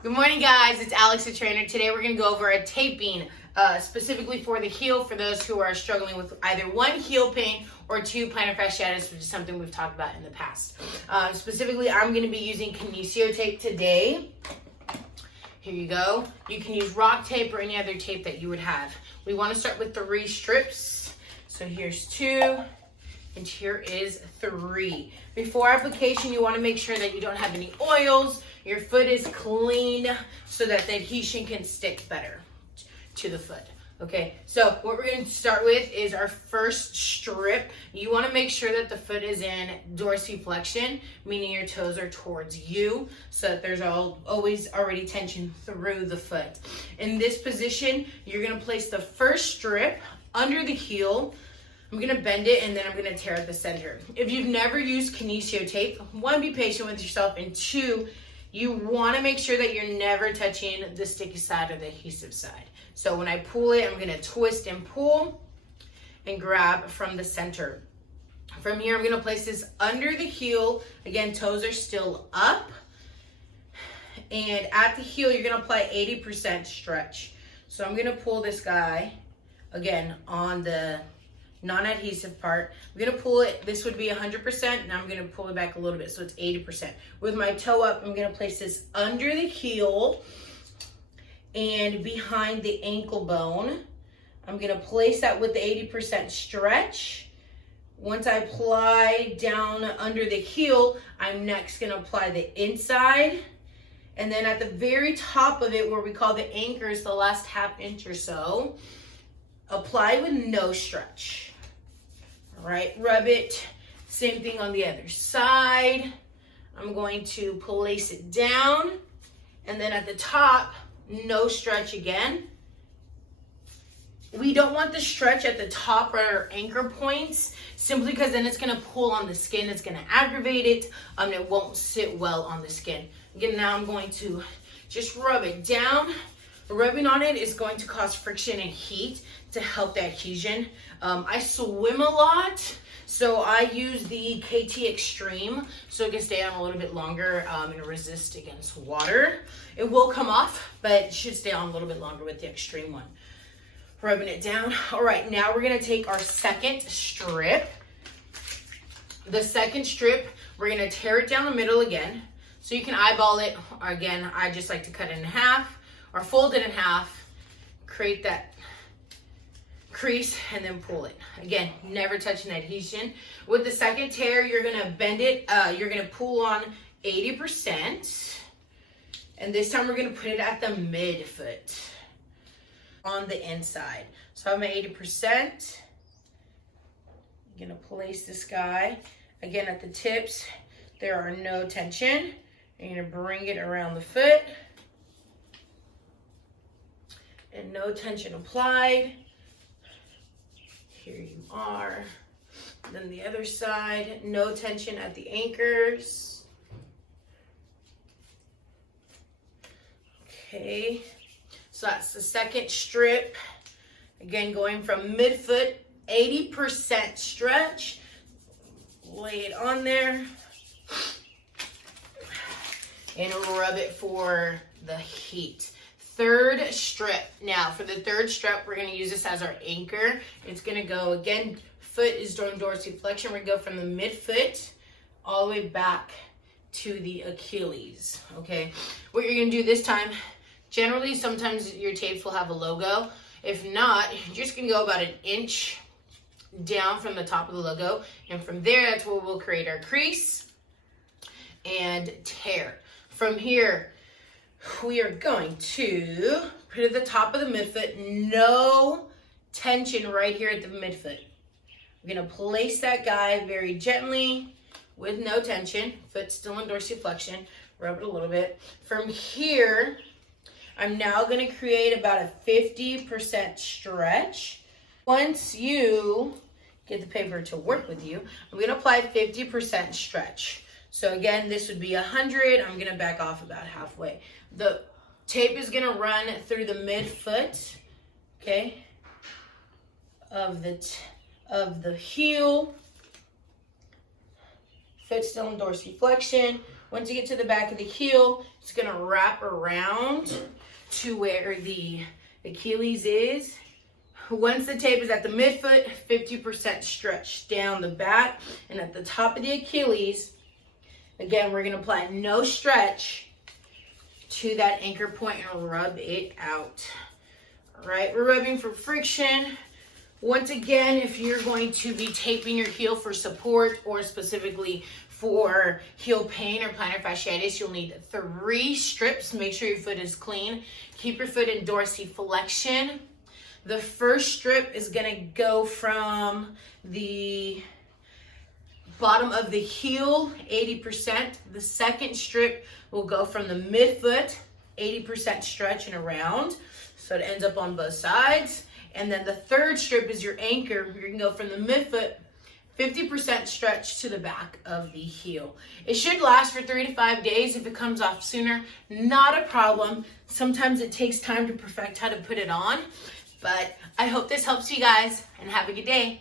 Good morning, guys. It's Alex, the trainer. Today we're going to go over a taping specifically for the heel for those who are struggling with either one, heel pain, or two, plantar fasciitis, which is something we've talked about in the past. Specifically, I'm going to be using kinesio tape today. Here you go. You can use rock tape or any other tape that you would have. We want to start with 3 strips. So here's 2. And here is 3. Before application, you want to make sure that you don't have any oils, your foot is clean, so that the adhesion can stick better to the foot. Okay, so what we're going to start with is our first strip. You want to make sure that the foot is in dorsiflexion, meaning your toes are towards you, so that there's always already tension through the foot. In this position, you're going to place the first strip under the heel. I'm going to bend it, and then I'm going to tear at the center. If you've never used kinesio tape, 1, be patient with yourself, and 2, you want to make sure that you're never touching the sticky side or the adhesive side. So when I pull it, I'm going to twist and pull and grab from the center. From here, I'm going to place this under the heel. Again, toes are still up. And at the heel, you're going to apply 80% stretch. So I'm going to pull this guy, again, on the non-adhesive part. I'm going to pull it. This would be 100%. Now I'm going to pull it back a little bit, so it's 80%. With my toe up, I'm going to place this under the heel and behind the ankle bone. I'm going to place that with the 80% stretch. Once I apply down under the heel, I'm next going to apply the inside. And then at the very top of it, where we call the anchors, the last ½ inch or so, apply with no stretch. All right, rub it. Same thing on the other side. I'm going to place it down, and then at the top, no stretch again. We don't want the stretch at the top or our anchor points, simply because then it's going to pull on the skin. It's going to aggravate it, and it won't sit well on the skin. Again, now I'm going to just rub it down. Rubbing on it is going to cause friction and heat to help the adhesion. I swim a lot, so I use the KT Extreme so it can stay on a little bit longer and resist against water. It will come off, but it should stay on a little bit longer with the Extreme one. Rubbing it down. All right, now we're going to take our second strip. The second strip, we're going to tear it down the middle again. So you can eyeball it. Again, I just like to cut it in half or fold it in half, create that crease, and then pull it. Again, never touching adhesion. With the second tear, you're gonna bend it, you're gonna pull on 80%, and this time we're gonna put it at the midfoot on the inside. So I have my 80%. I'm gonna place this guy, again at the tips, there are no tension. You're gonna bring it around the foot, and no tension applied. Here you are. Then the other side, no tension at the anchors. Okay, so that's the second strip. Again, going from midfoot, 80% stretch. Lay it on there and rub it for the heat. Third strip. Now, for the third strip, we're going to use this as our anchor. It's going to go, again, foot is doing dorsiflexion. We're going to go from the midfoot all the way back to the Achilles, okay? What you're going to do this time, generally, sometimes your tapes will have a logo. If not, you're just going to go about 1 inch down from the top of the logo. And from there, that's where we'll create our crease and tear. From here, we are going to put it at the top of the midfoot, no tension right here at the midfoot. We're going to place that guy very gently with no tension, foot still in dorsiflexion, rub it a little bit. From here, I'm now going to create about a 50% stretch. Once you get the paper to work with you, I'm going to apply 50% stretch. So again, this would be 100. I'm going to back off about halfway. The tape is going to run through the midfoot, okay, of the heel. Foot still in dorsiflexion. Once you get to the back of the heel, it's gonna wrap around to where the Achilles is. Once the tape is at the midfoot, 50% stretch down the back, and at the top of the Achilles, again, we're gonna apply no stretch to that anchor point and rub it out. All right, we're rubbing for friction. Once again, if you're going to be taping your heel for support or specifically for heel pain or plantar fasciitis, you'll need 3 strips. Make sure your foot is clean. Keep your foot in dorsiflexion. The first strip is gonna go from the bottom of the heel, 80%. The second strip will go from the midfoot, 80% stretch and around. So it ends up on both sides. And then the third strip is your anchor. You're gonna go from the midfoot, 50% stretch to the back of the heel. It should last for 3 to 5 days. If it comes off sooner, not a problem. Sometimes it takes time to perfect how to put it on. But I hope this helps you guys, and have a good day.